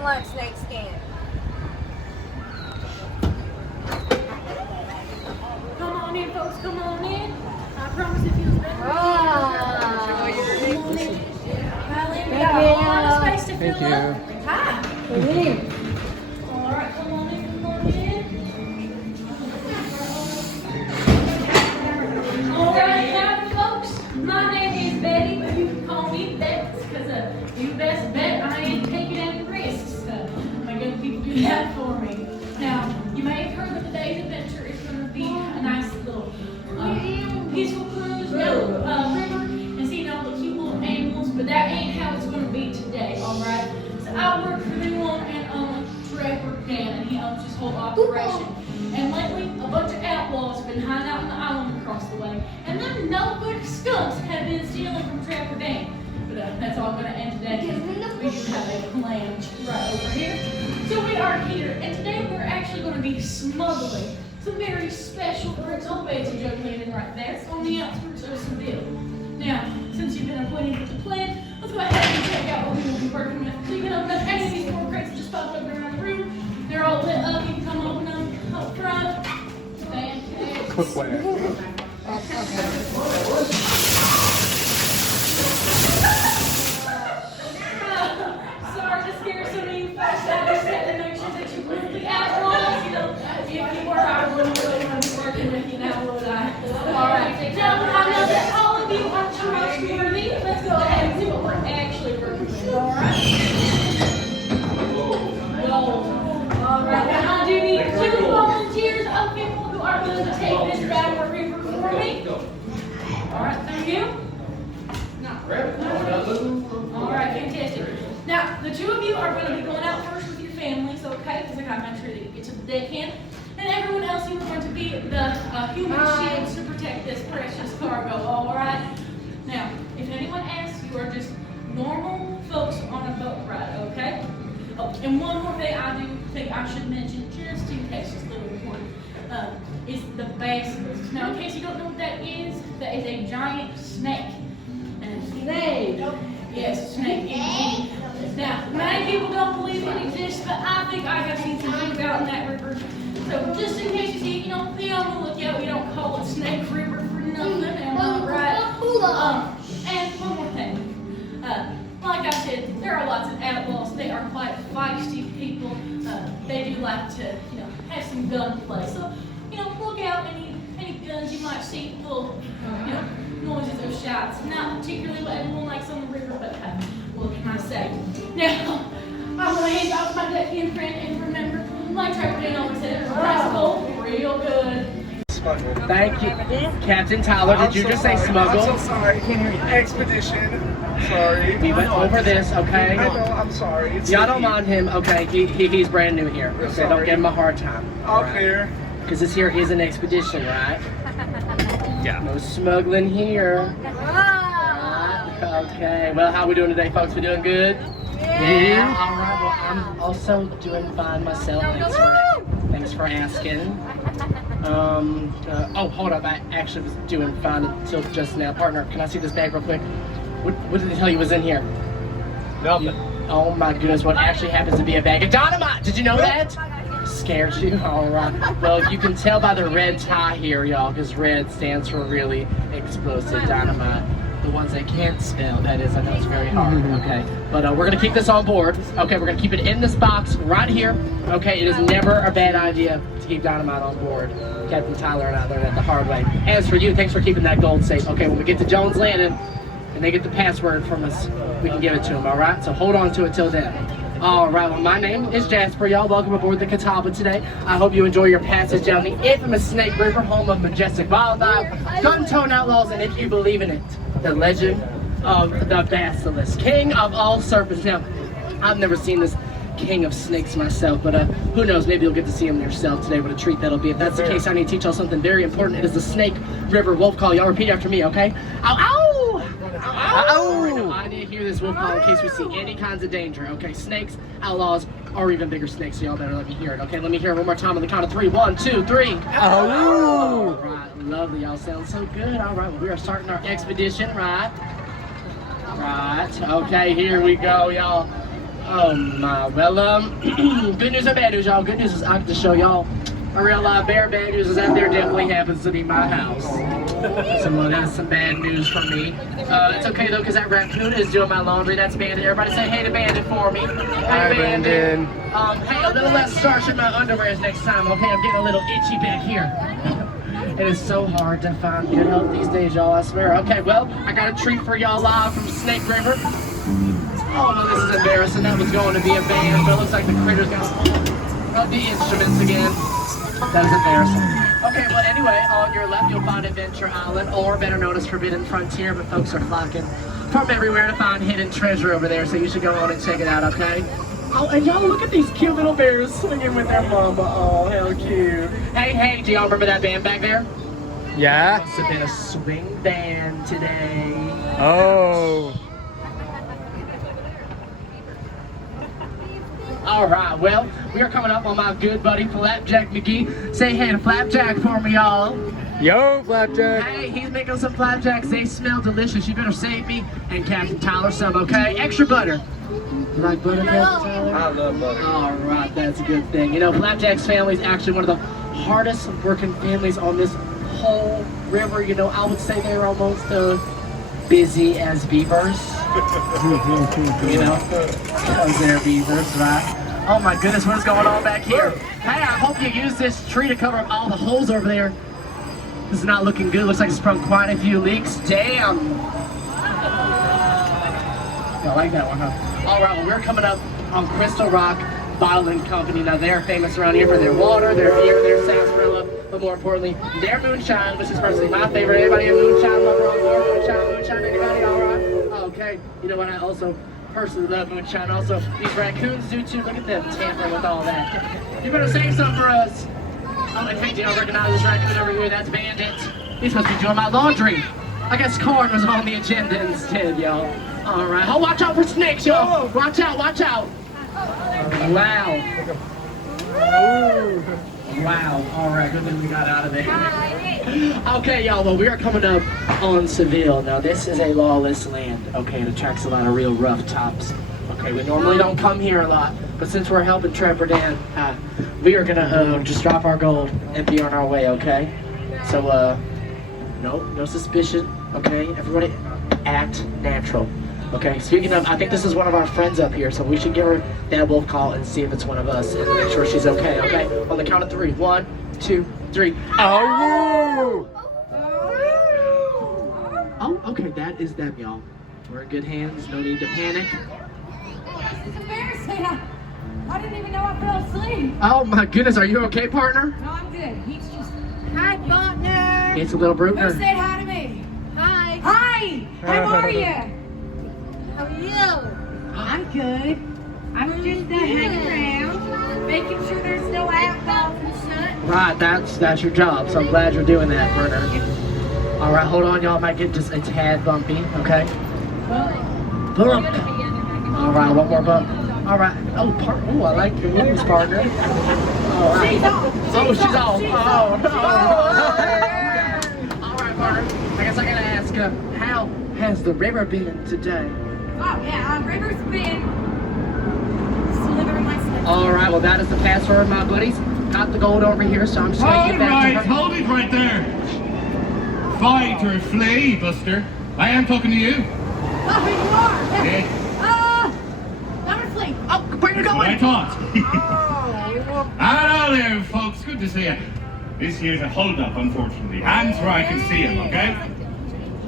Like snake skin. Come on in, folks. Come on in. I promise it feels better. Come on in. We got a lot of space to fill up. Hi. All right, come on in. Come on in. All right, now, folks. My name is Betty, but you can call me Bex because you best bet I ain't taking any risks. My good people do that for me. Now, you may have heard that today's adventure is going to be a nice little peaceful cruise, river, and seeing all the cute little animals, but that ain't how it's going to be today, alright? So I work for the one and only Trevor Dan, and he owns this whole operation. And lately, a bunch of outlaws have been hiding out on the island across the way, and them no good skunks have been stealing from Trevor Dan. But that's all going to end today. We do have a plan right over here. So we are here, and today we're actually going to be smuggling some very special fruits. Oh, Betsy Joe landing right there on the outskirts of Seville. Now, since you've been acquainted with the plan, let's go ahead and check out what we will be working with. So you can open up any of these 4 crates that just popped up around the room. They're all lit up. You can come open them up front. Fantastic. Quick way. Sorry to scare some of you folks. I just had to make sure that you weren't the outlaws. You know, if you were, I wouldn't really want to be working with you now, would I? All right. Now, I know that all of you are trustworthy. Let's go ahead and see what we're actually working with. All right. All right. Now, I do need 2 volunteers of people who are willing to take this bad river for me. All right. Thank you. All right, fantastic. Now, the 2 of you are going to be going out first with your families, okay? Because I got to make sure that you get to the deckhand. And everyone else, you are going to be the human shields to protect this precious cargo, all right? Now, if anyone asks, you are just normal folks on a boat ride, okay? Oh, and one more thing I do think I should mention, just in case it's a little important, is the basilisks. Now, in case you don't know what that is a giant snake. Snake. Yes, snake indeed. Now, many people don't believe it exists, but I think I have seen something about in that river. So just in case you see it, you know, be on the lookout. We don't call it Snake River for nothing, am I right? And one more thing. Like I said, there are lots of outlaws. They are quite feisty people. They do like to, you know, have some gunplay. So, you know, look out any guns you might see, little, you know, noises of shots. Not particularly what everyone likes on the river, but what can I say? Now, I'm going to hand off my deckhand friend, and remember, like Trevor Dan always said, smuggle real good. Smuggle. Thank you. Captain Tyler, did you just say smuggle? I'm so sorry. I can't hear you. Expedition. Sorry. We went over this, okay? I know, I'm sorry. Y'all don't mind him, okay? He's brand new here, We're so don't sorry. give him a hard time. All fair. Because this here is an expedition, right? Yeah. No smuggling here. Okay. Well, how we doing today, folks? We doing good? Yeah. All right. Well, I'm also doing fine myself. Thanks for asking. Oh, hold up. I actually was doing fine until just now. Partner, can I see this bag real quick? What did they tell you was in here? Nothing. Oh my goodness, what actually happens to be a bag of dynamite? Did you know that? Scared you? All right. Well, you can tell by the red tie here, y'all, because red stands for really explosive dynamite. The ones they can't spell, that is, I know it's very hard, okay? But we're gonna keep this on board. Okay, we're gonna keep it in this box right here. Okay, it is never a bad idea to keep dynamite on board. Captain Tyler and I learned that the hard way. As for you, thanks for keeping that gold safe. Okay, when we get to Jones Landing and they get the password from us, we can give it to them, all right? So hold on to it till then. All right, well, my name is Jasper, y'all. Welcome aboard the Catawba today. I hope you enjoy your passage down the infamous Snake River, home of majestic wildlife, gun-toting outlaws, and if you believe in it, the legend of the Basilisk, king of all serpents. Now, I've never seen this king of snakes myself, but who knows, maybe you'll get to see him yourself today. What a treat that'll be. If that's the case, I need to teach y'all something very important. It is the Snake River wolf call. Y'all repeat after me, okay? Ow, ow! Ow! I need to hear this wolf call in case we see any kinds of danger, okay? Snakes, outlaws, or even bigger snakes, so y'all better let me hear it, okay? Let me hear it one more time on the count of 3. 1, 2, 3. Ow! All right, lovely. Y'all sound so good. All right, well, we are starting our expedition, right? Right. Okay, here we go, y'all. Oh my, well, good news and bad news, y'all. Good news is I get to show y'all a real live bear. Bad news is that there definitely happens to be my house. So that's some bad news from me. It's okay though, because that raccoon is doing my laundry. That's Bandit. Everybody say hey to Bandit for me. Hey, Bandit. Hey, a little less starch in my underwears next time, okay? I'm getting a little itchy back here. It is so hard to find good help these days, y'all, I swear. Okay, well, I got a treat for y'all live from Snake River. Oh no, this is embarrassing. That was going to be a band, but it looks like the critters got the instruments again. That is embarrassing. Okay, well anyway, on your left you'll find Adventure Island, or better known as Forbidden Frontier, but folks are flocking from everywhere to find hidden treasure over there, so you should go on and check it out, okay? Oh, and y'all look at these cute little bears swinging with their mama. Oh, how cute. Hey, do y'all remember that band back there? Yeah? Must have been a swing band today. Oh. All right, well, we are coming up on my good buddy Flapjack McGee. Say hey to Flapjack for me, y'all. Yo, Flapjack. Hey, he's making some flapjacks. They smell delicious. You better save me and Captain Tyler some, okay? Extra butter. You like butter, Captain Tyler? I love butter. All right, that's a good thing. You know, Flapjack's family is actually one of the hardest working families on this whole river. You know, I would say they're almost busy as beavers. You know, because they're beavers, right? Oh my goodness, what is going on back here? Hey, I hope you use this tree to cover up all the holes over there. This is not looking good. Looks like it's sprung quite a few leaks. Damn. I like that one, huh? All right, well, we're coming up on Crystal Rock Bottling Company. Now, they're famous around here for their water, their beer, their sarsaparilla, but more importantly, their moonshine, which is personally my favorite. Anybody a moonshine lover on board? Moonshine, anybody? All right. Okay. You know what? I also personally love moonshine. Also, these raccoons do too. Look at them tampering with all that. You better say something for us. Oh, in fact, you don't recognize this raccoon over here. That's Bandit. He's supposed to be doing my laundry. I guess corn was on the agenda instead, y'all. All right. Oh, watch out for snakes, y'all. Watch out, watch out. Wow. Wow. All right, good thing we got out of there. Okay, y'all, well, we are coming up on Seville. Now, this is a lawless land, okay? It attracts a lot of real rough tops. Okay, we normally don't come here a lot, but since we're helping Trevor Dan, we are gonna just drop our gold and be on our way, okay? So, no suspicion, okay? Everybody act natural. Okay, speaking of, I think this is one of our friends up here, so we should give her that wolf call and see if it's one of us and make sure she's okay, okay? On the count of 3. 1, 2, 3. Oh! Oh, okay, that is them, y'all. We're in good hands, no need to panic. This is embarrassing. I didn't even know I fell asleep. Oh my goodness, are you okay, partner? No, I'm good. He's just... Hi, partner. It's a little Who Bruckner. said hi to me? Hi. Hi. How are you? How are you? I'm good. I'm just hanging around, making sure there's no outlaws and such. Right, that's your job, so I'm glad you're doing that, partner. All right, hold on, y'all might get just a tad bumpy, okay? Bump. All right, one more bump. All right. Oh, I like your moves, partner. All right. She's off. She's off. Oh, no. All right, partner. I guess I gotta ask, how has the river been today? Oh, yeah, river's been All right, well, that is the password, my buddies. Got the gold over here, so I'm just gonna get back to her. Hold it right there. Fight or flee, Buster. I am talking to you. Oh, here you are. Yeah. I'm gonna flee. Oh, where you That's what I going? thought. Hello there, folks. Good to see you. This here's a holdup, unfortunately. Hands where I can see him, okay?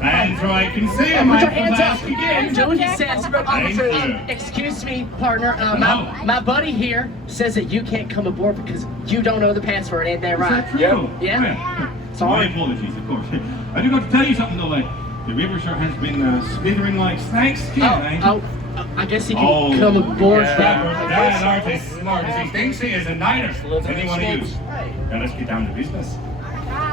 Hands where I can see him. Put your I hands up. again. Do what he says. Thank you. Excuse me, partner. Hello. My buddy here says that you can't come aboard because you don't know the password. Ain't that Is right? that true? Yep. Yeah. My Sorry. apologies, of course. I do got to tell you something, though. The river sure has been slithering like snakes' skin, eh? Oh, I guess he can come aboard. That artist smart as he thinks he is a niner. Anyone of you? Now let's get down to business.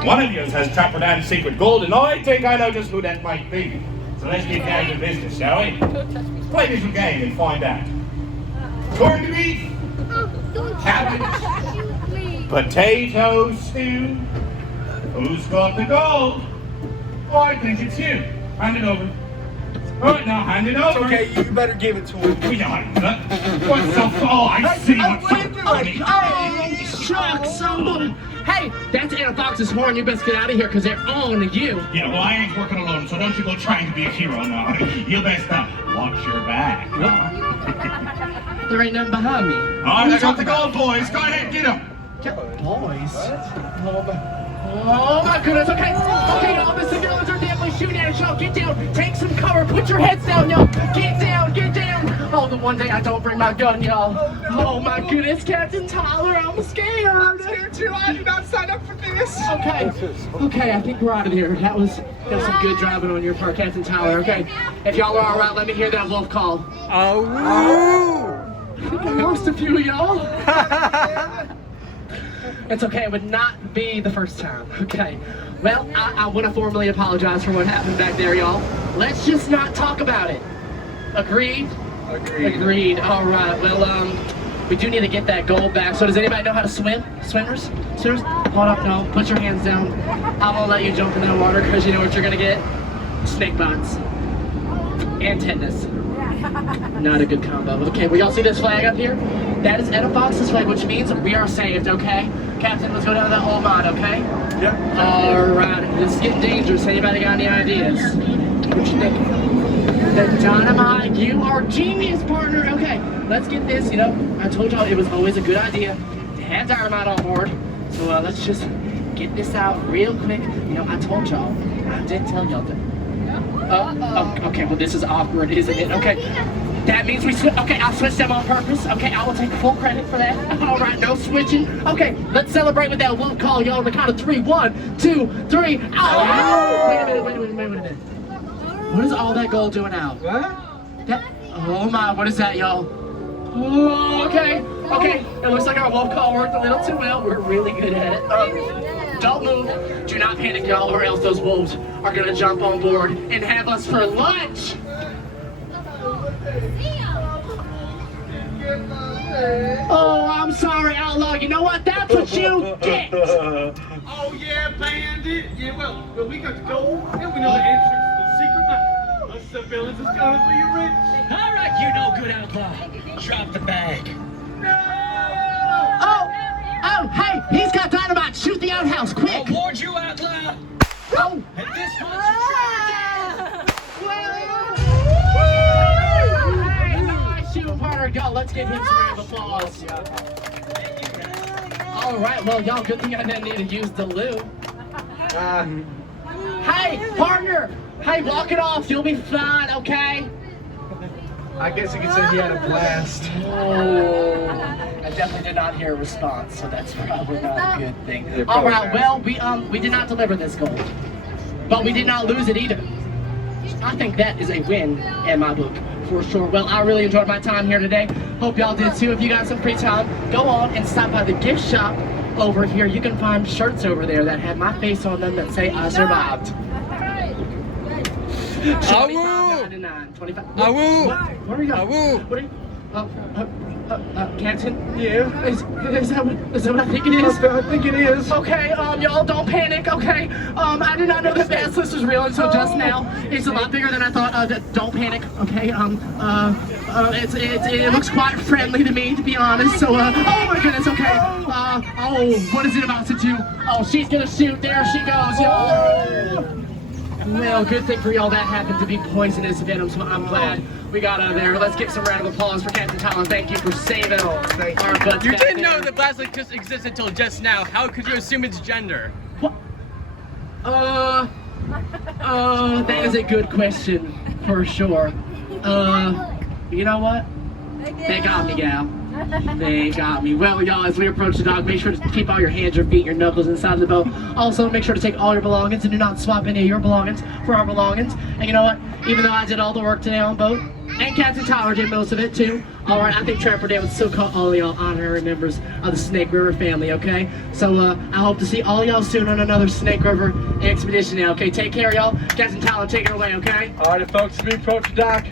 One of you has Trapper Dan's secret gold, and I think I know just who that might be. So let's get down to business, shall we? Play this little game and find out. Corned beef, cabbage, potato stew. Who's got the gold? Oh, I think it's you. Hand it over. All right, now hand it over. Okay, you better give it to him. We don't. What's the? Oh, I see what's so funny. Oh, shucks, someone. Hey, that's Anna Fox's horn. You best get out of here because they're on to you. Yeah, well, I ain't working alone, so don't you go trying to be a hero now. You best watch your back. There ain't nothing behind me. All right, I got the gold, boys. Go ahead, get them. Boys? Oh my goodness, okay, y'all, the civilians are definitely shooting at us, y'all, get down, take some cover, put your heads down, y'all, get down. Oh, the one day I don't bring my gun, y'all. Oh my goodness, Captain Tyler, I'm scared. I'm scared too. I did not sign up for this. Okay, I think we're out of here. That was some good driving on your part, Captain Tyler, okay? If y'all are all right, let me hear that wolf call. Most of you, y'all. It's okay, it would not be the first time, okay? Well, I want to formally apologize for what happened back there, y'all. Let's just not talk about it. Agreed? Agreed. All right, well, we do need to get that gold back. So does anybody know how to swim? Swimmers? Hold up, no, put your hands down. I won't let you jump in that water because you know what you're gonna get? Snake bites. And tetanus. Not a good combo. Okay, well, y'all see this flag up here? That is Anna Fox's flag, which means we are saved, okay? Captain, let's go down to that whole mine, okay? Yep. Alright, this is getting dangerous. Anybody got any ideas? What you think? The dynamite, you are genius, partner. Okay, let's get this, you know, I told y'all it was always a good idea to have dynamite on board. So let's just get this out real quick. You know, I told y'all, I did tell y'all that. Okay, well this is awkward, isn't it? Okay, that means okay, I'll switch them on purpose. Okay, I will take full credit for that. All right, no switching. Okay, let's celebrate with that wolf call, y'all, on the count of 3. 1, 2, 3. Oh! Wait a minute. What is all that gold doing out? What? Oh my, what is that, y'all? Oh, okay, it looks like our wolf call worked a little too well. We're really good at it. Don't move, do not panic, y'all, or else those wolves are gonna jump on board and have us for lunch. Oh, I'm sorry, outlaw. You know what? That's what you get. Oh yeah, bandit. Yeah, well, we got the gold, and we know the entrance to the secret mine. Us civilians is coming for you, Rich. All right, you no good outlaw. Drop the bag. Oh, hey, he's got dynamite. Shoot the outhouse, quick. I warned you, outlaw. Oh. And this one's Hey, nice shooting, partner. Go, let's give him some round of applause. All right, well, y'all, good thing I didn't need to use the loo. Hey, partner. Hey, walk it off. You'll be fine, okay? I guess you could say he had a blast. Oh, I definitely did not hear a response, so that's probably not a good thing. All right, well, we did not deliver this gold, but we did not lose it either. I think that is a win in my book, for sure. Well, I really enjoyed my time here today. Hope y'all did too. If you got some free time, go on and stop by the gift shop over here. You can find shirts over there that have my face on them that say I survived. $25.99. Where are you going? What are you? Captain? Yeah. Is that what I think it is? I think it is. Okay, y'all don't panic, okay? I did not know that Bass List was real until just now. It's a lot bigger than I thought. Don't panic, okay? It looks quite friendly to me, to be honest. So, oh my goodness, okay. Oh, what is it about to do? Oh, she's gonna shoot. There she goes, y'all. Well, good thing for y'all that happened to be poisonous venom, so I'm glad we got out of there. Let's give some round of applause for Captain Talon. Thank you for saving our butts. You back didn't there. know the plastic just existed until just now. How could you assume its gender? What? That is a good question, for sure. You know what? They got me, gal. They got me. Well, y'all, as we approach the dock, make sure to keep all your hands, your feet, your knuckles inside the boat. Also, make sure to take all your belongings and do not swap any of your belongings for our belongings. And you know what? Even though I did all the work today on boat, and Captain Tyler did most of it too. All right, I think Trapper Dan would still call all of y'all honorary members of the Snake River family, okay? So I hope to see all y'all soon on another Snake River expedition now, okay? Take care, y'all. Captain Tyler, take it away, okay? All right, folks, as we approach the dock,